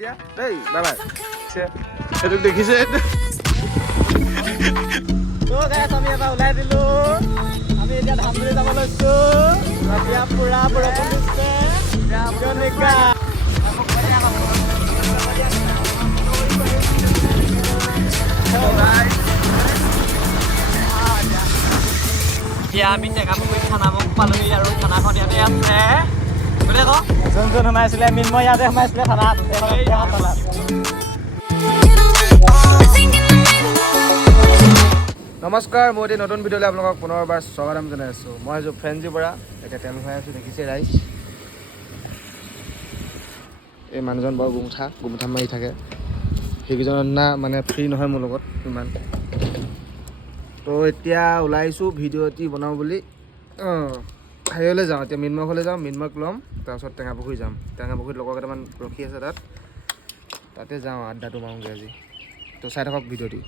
দিয়া দেই bye bye এইটো দেখিছে আমি এবাৰ ওলাই দিলো আমি এতিয়া ধামগুৰি যাব লৈছো এতিয়া পুৰা বৰষুণ দিছে এতিয়া আমি টেঙাপুখুৰী থানামুখ পালোহি আৰু থানাখন ইয়াতে আছে যোন যোন সোমাইছিলে মিন্ময় ইয়াতে সোমাইছিলে থানাত নমস্কাৰ মই এতিয়া নতুন ভিডিঅ'লৈ আপোনালোকক পুনৰবাৰ স্বাগতম জনাই আছোঁ মই আছোঁ ফ্ৰেঞ্চি পৰা এতিয়া তেল ভৰাই আছোঁ দেখিছে ৰাইজ এই মানুহজন বৰ গুমঠা মাৰি থাকে সেইকেইজনৰ না মানে ফ্ৰী নহয় মোৰ লগত ইমান তো এতিয়া ওলাই আহিছোঁ ভিডিঅ' এটি বনাওঁ বুলি হেৰিলৈ যাওঁ এতিয়া মিন্ময় ঘৰলৈ যাওঁ মিন্ময়ক ল'ম তাৰপিছত টেঙাপুখুৰী যাম টেঙাপুখুৰীত লগৰ কেইটামান ৰখি আছে তাতে যাওঁ আড্ডাটো মাৰোঁগৈ আজি তো চাই থাকক ভিডিঅ'টি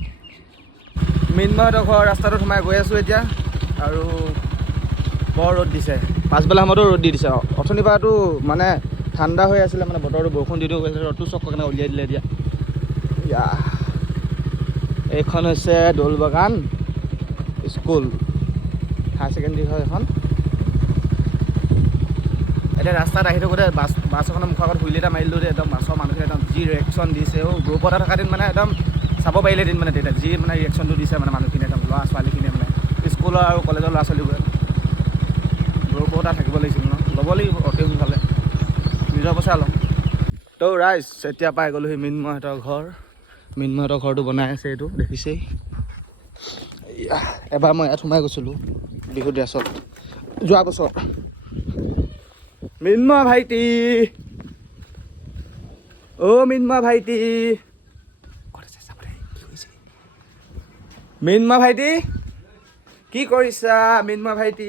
মিন্ময়হঁতৰ ঘৰ ৰাস্তাটোত সোমাই গৈ আছোঁ এতিয়া আৰু বৰ ৰ'দ দিছে পাছবেলা সময়তো ৰ'দ দি দিছে অথনিৰ পৰাটো মানে ঠাণ্ডা হৈ আছিলে মানে বতৰটো বৰষুণ দি গৈছে ৰ'দটো চক কাৰণে উলিয়াই দিলে এতিয়া এইখন হৈছে দৌলবাগান স্কুল হায়াৰ ছেকেণ্ডেৰী হয় এখন এতিয়া ৰাস্তাত আহি থাকোঁতে বাছ এখনৰ মুখৰ আগত হুইল এটা মাৰিলোঁ একদম বাছৰ মানুহখিনি একদম যি ৰিয়েকশ্যন দিছে গ্ৰুপত থকা দিন মানে একদম চাব পাৰিলে দিন মানে তেতিয়া যি মানে ৰিয়েকশ্যনটো দিছে মানে মানুহখিনি একদম ল'ৰা ছোৱালীখিনিয়ে মানে স্কুলৰ আৰু কলেজৰ ল'ৰা ছোৱালীবোৰে গ্ৰুপৰ এটা থাকিব লাগিছিল ন ল'ব লাগিব অতি সোনকালে নিজৰ পইচা ল'ম তো ৰাইজ এতিয়া পাই গ'লোহি মিন্ময়হঁতৰ ঘৰ মিন্ময়হঁতৰ ঘৰটো বনাই আছে এইটো দেখিছেই এবাৰ মই ইয়াত সোমাই গৈছিলোঁ বিহু ড্ৰেছত যোৱা বছৰ মিন্ময় ভাইটি মিন্ময় ভাইটি মিন্ময় ভাইটি কি কৰিছা মিন্ময় ভাইটি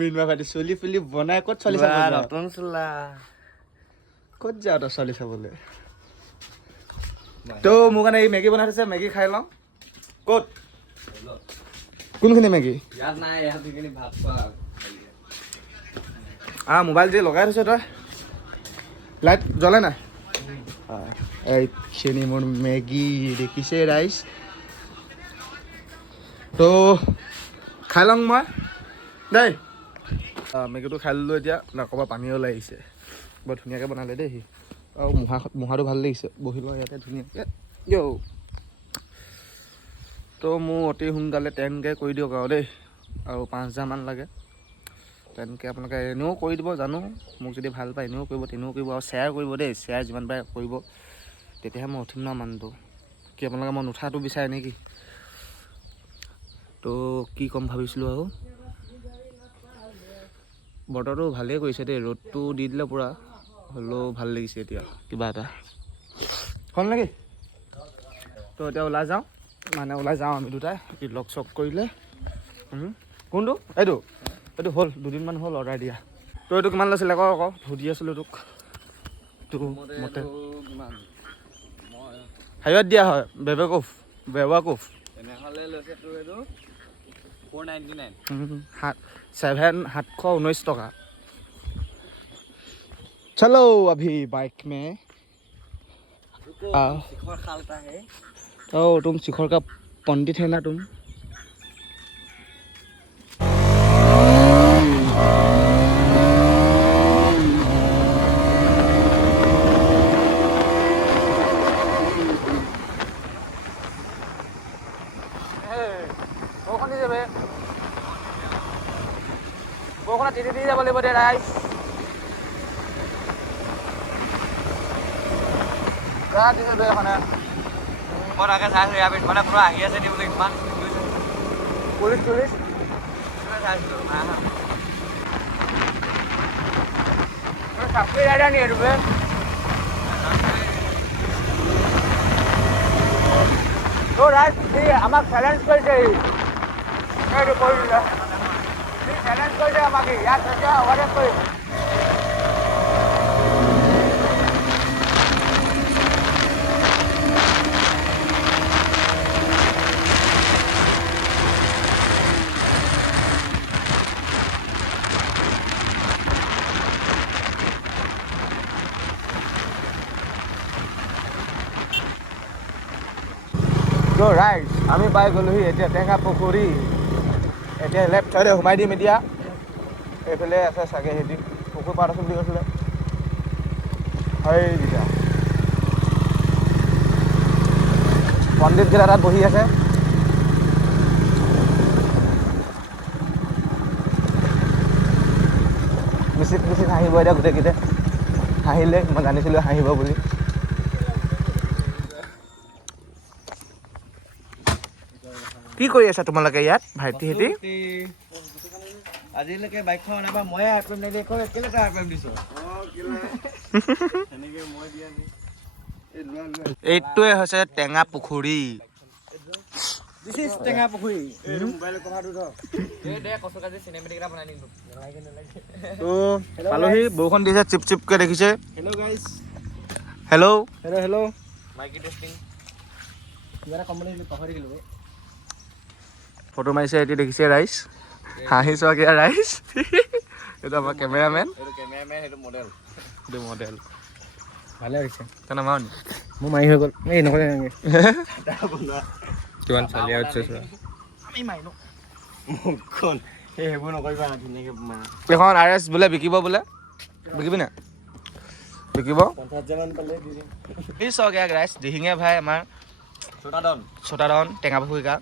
মিন্ময় ভাইটি চলি ফুলি বনাই ক'ত চলি চাব নতুন চোলা ক'ত যাওঁ তই চলি চাবলৈ তো মোৰ কাৰণে এই মেগী বনাই থৈছে মেগী খাই লওঁ ক'ত কোনখিনি মেগী মোবাইল যে লগাই থৈছ তই লাইট জ্বলে নাই এইখিনি মোৰ মেগী দেখিছে ৰাইজ তো খাই লওঁ মই দেই মেগীটো খাই ল'লোঁ এতিয়া নক'বা পানী ওলাই আহিছে বৰ ধুনীয়াকৈ বনালে দেই সি আৰু মুহাটো ভাল লাগিছে বহি লওঁ ইয়াতে ধুনীয়াকৈ তো মোৰ অতি সোনকালে 10K কৰি দিয়ক আৰু দেই আৰু 5,000 লাগে 10K আপোনালোকে এনেও কৰি দিব জানো মোক যদি ভাল পায় এনেও কৰিব তেনেও কৰিব আৰু শ্বেয়াৰ কৰিব দেই শ্বেয়াৰ যিমান পাৰে কৰিব তেতিয়াহে মই উঠিম ন মানুহটো কি আপোনালোকে মই নুঠাটো বিচাৰে নেকি তো কি ক'ম ভাবিছিলোঁ আৰু বতৰটো ভালেই কৰিছে দেই ৰ'দটো দি দিলে পূৰা হ'লেও ভাল লাগিছে এতিয়া কিবা এটা হ'ল নেকি তো এতিয়া ওলাই যাওঁ আমি দুটাই লগ চক কৰিলে কোনটো এইটো হ'ল দুদিনমান হ'ল অৰ্ডাৰ দিয়া তো এইটো কিমান লৈছিলে আকৌ সুধি আছিলোঁ তোক মতে হাইৱেত দিয়া হয় বেৱাকুফ তেনেহ'লে লৈছে তোৰ এইটো 499 719 টকা चलो अभी बाइक में शिखर खालता है तुम शिखर का पंडित है ना तुम বৰষুণত তিতি যাব লাগিব দে ৰাইজ মই তাকে চাইছোঁ ইয়াৰ পিছফালে পুৰা আহি আছে বোলে ইমান পুলিচ চাইছিলোঁ চাকৰি ৰাইডাৰ নি এইটো ৰাইজ আমাক চেলেঞ্জ কৰিছে এইটো কৰি দিলে চেলেঞ্জ কৰিছে আমাক ইয়াত অভাৰটেক কৰিম তো ৰাইট আমি পাই গ'লোহি এতিয়া টেঙা পুখুৰী এতিয়া লেফ্ট চাইডে সোমাই দিম এতিয়া এইফালে আছে চাগে সিহঁতি পুখুৰী পাৰ আছে বুলি কৈছিলে হয় দিয়া পণ্ডিতকেইটা তাত বহি আছে মিচিক হাঁহিব এতিয়া গোটেইকেইটা হাঁহিলে মই জানিছিলোঁ হাঁহিব বুলি কি কৰি আছা তোমালোকে ইয়াত ভাইটিহেঁতি আজিলৈকে বাইকখন আনাবা ময়ে আইপেম নিদি কৈ কেলে তই আইপেম দিছ এইটোৱে হৈছে টেঙা পুখুৰী দিছ ইজ টেঙা পুখুৰী তো পালোহি বৰষুণ দিছে চিপ চিপকৈ দেখিছে হেল্ল' গাইজ হেল্ল' হেল্ল' মাইকি টেষ্টিং কিবা এটা ক'ম বুলি পাহৰি থাকিলোঁ ফটো মাৰিছে এটি দেখিছে ৰাইজ হাঁহি চোৱাকীয়া ৰাইজ এইটো আমাৰ কেমেৰামেন সেইটো মডেল এইটো মডেল ভালে হৈছে তেনে মাৰো নি মোৰ মাৰি হৈ গ'ল এই নকৰে কিমান চালি আছে আমি মাৰিলোঁ মুখখন সেই সেইবোৰ নকৰিবা ধুনীয়াকৈ মাৰা এখন RS বোলে বিকিব বোলে বিকিবি না বিকিব 50,000 পালে দি দিম এই চকীয়া ৰাইজ দিহিঙীয়া ভাই আমাৰ ছোটাডন টেঙা পুখুৰী গা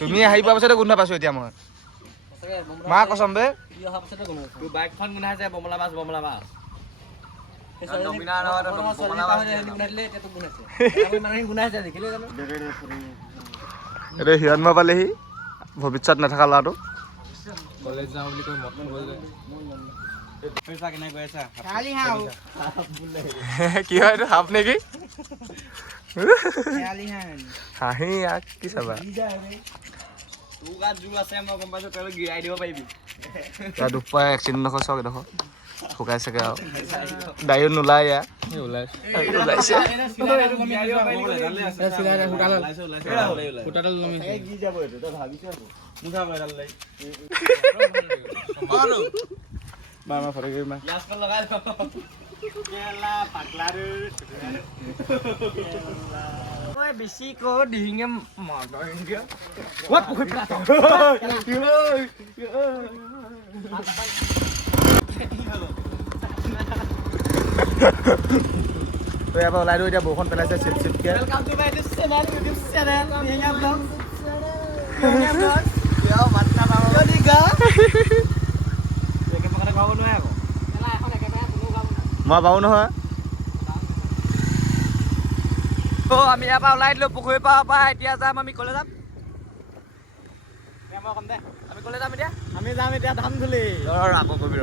তুমি আহি পোৱাৰ পাছতে গোন্ধ পাইছোঁ এতিয়া মই মা কচম বে তোৰ বাইকখন গোন্ধাইছে বমলা মাছ এতিয়া হিৰণ্য পালেহি ভৱিষ্যত নাথাকা ল'ৰাটো কলেজ যাওঁ বুলি কৈ মত কি হয় এইটো সাপ নেকি হাঁহি ইয়াক কি চাবা তোৰ গাত জোৰ আছে মই গম পাইছোঁ তই গিৰাই দিব পাৰিবি দুখ পাই এক্সিডেণ্ট ডোখৰ চাওক এডোখৰ শুকাইছেগৈ আৰু দায়ো নোলায় ইয়াৰ ওলাইছে বেছি কো ডিঙে তো ইয়াৰ পৰা ওলাই দিওঁ এতিয়া বৰষুণ পেলাইছে চিপ চিপকৈ মই পাওঁ নহয় আমি ইয়াৰ পৰা ওলাই দিলোঁ পুখুৰীৰ পৰা এতিয়া যাম আমি ক'লৈ যাম মই ক'ম দে আমি ক'লৈ যাম এতিয়া আমি যাম এতিয়া ধামধুলি আকৌ কবি ৰ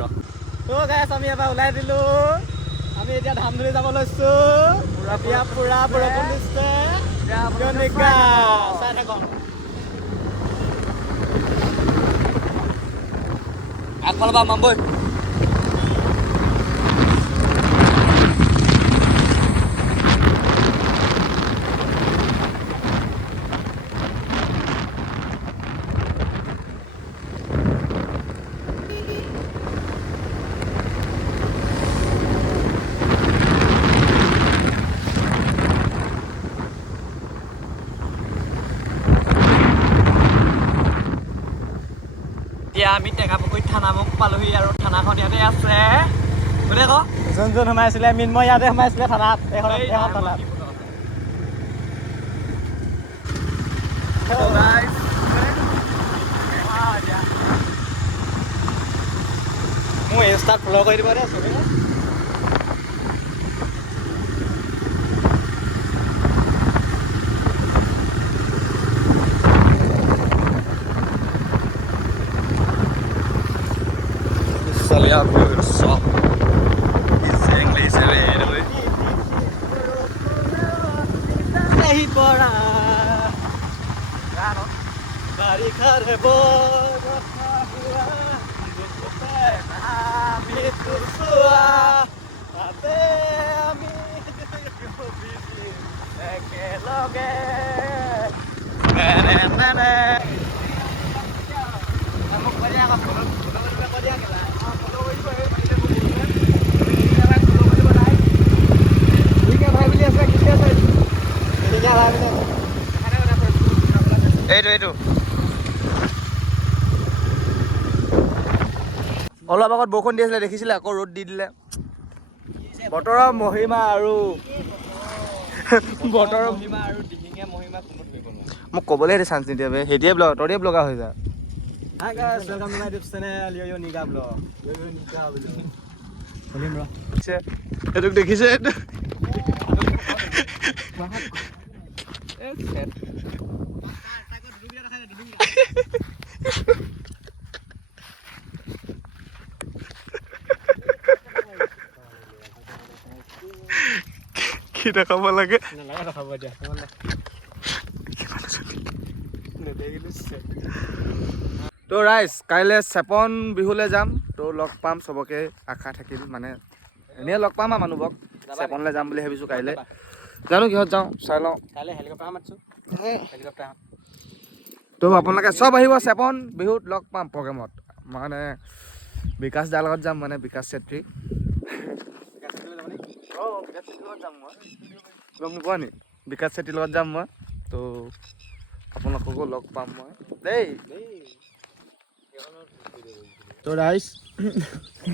গাইছ আমি ইয়াৰ পৰা ওলাই দিলোঁ আমি এতিয়া ধামধুলি যাব লৈছোঁ পুৰা বৰষুণ দিছে চাই থাকক আগফালৰ পৰা মাম বৈ এতিয়া আমি টেঙাপুখুৰীত থানামুখ পালোহি আৰু থানাখন ইয়াতে আছে বোলে আকৌ যোন সোমাইছিলে মিন্ময় ইয়াতে সোমাইছিলে থানাত এখন থানাত মোৰ ইনষ্টাত ফ'ল' কৰি দিব দে চবেই Salia só. Isso é inglês, é velho. Ei, bora! Bari kare bora Ate ami ekeloge Nene Kamu kaya apa? Foto kaya kela. Foto ibu ini kan भाई भी ऐसा किसी ऐसा ये क्या भाई এইটো অলপ আগত বৰষুণ দি আছিলে দেখিছিলে আকৌ ৰ'দ দি দিলে বতৰৰ মহিমা আৰু বতৰৰ মহিমা আৰু দিহিঙীয়া মহিমা কোনো ধৰিব নোৱাৰে মোক ক'বলৈ সেইটো চান্স নিদিয়ে বে সেইটোৱে ব্লগ তহঁতে ব্লগাৰ হৈ যা Hi guys, welcome to my YouTube channel Yo Niga Vlog. Yo Niga Vlog. শুনিম ৰ এইটোক দেখিছে কি দেখাব লাগে তো ৰাইজ কাইলৈ চেপন বিহুলৈ যাম তো লগ পাম চবকে আশা থাকিল মানে এনেই লগ পাম আৰু মানুহবোৰক চেপনলৈ যাম বুলি ভাবিছোঁ কাইলৈ জানো কিহত যাওঁ চাই লওঁ কাইলৈ হেলিকপ্টাৰ মাতিছোঁ হেলিকপ্টাৰ তো আপোনালোকে চব আহিব চেপন বিহুত লগ পাম প্ৰগ্ৰেমত মানে বিকাশ দাৰ লগত যাম মানে বিকাশ চেত্ৰী গম নোপোৱা নি বিকাশ চেত্ৰীৰ লগত যাম মই তো আপোনালোককো লগ পাম মই দেই তো ৰাইজ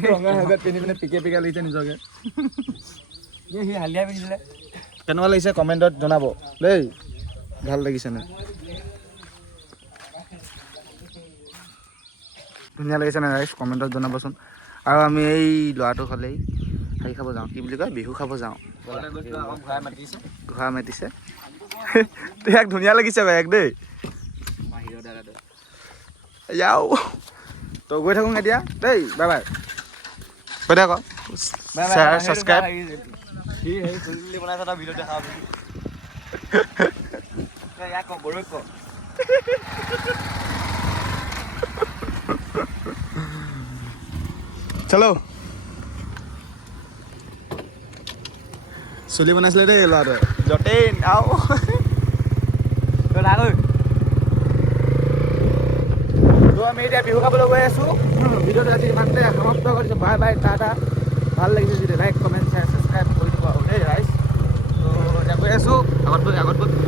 ৰঙা হেলমেট পিন্ধি পিনে পিকে পিকে লাগিছে নিজকে সি হালিয়া পিন্ধিছিলে কেনেকুৱা লাগিছে কমেণ্টত জনাব দেই ভাল লাগিছে নে ধুনীয়া লাগিছে নে ৰাইজ কমেণ্টত জনাবচোন আৰু আমি এই ল'ৰাটো হ'লেই হেৰি খাব যাওঁ কি বুলি কয় বিহু খাব যাওঁ ঘোঁৰা মাতিছে ইয়াক ধুনীয়া লাগিছে বাইক দেই যাওঁ তো গৈ থাকোঁ এতিয়া দেই বাই বাই কৈ দে আকৌ শ্বেয়াৰ ছাবস্ক্ৰাইব চলো চুলি বনাইছিলে দেই ল'ৰাটোৱে যতেন আও তো আমি এতিয়া বিহু খাবলৈ গৈ আছোঁ ভিডিঅ'টো আজি ইমানতে সমাপ্ত কৰিছোঁ বাই বাই টাটা ভাল লাগিছে যদি লাইক কমেণ্ট শ্বেয়াৰ ছাবস্ক্ৰাইব কৰি দিব আৰু দেই ৰাইজ তো এতিয়া গৈ আছোঁ আগত গৈ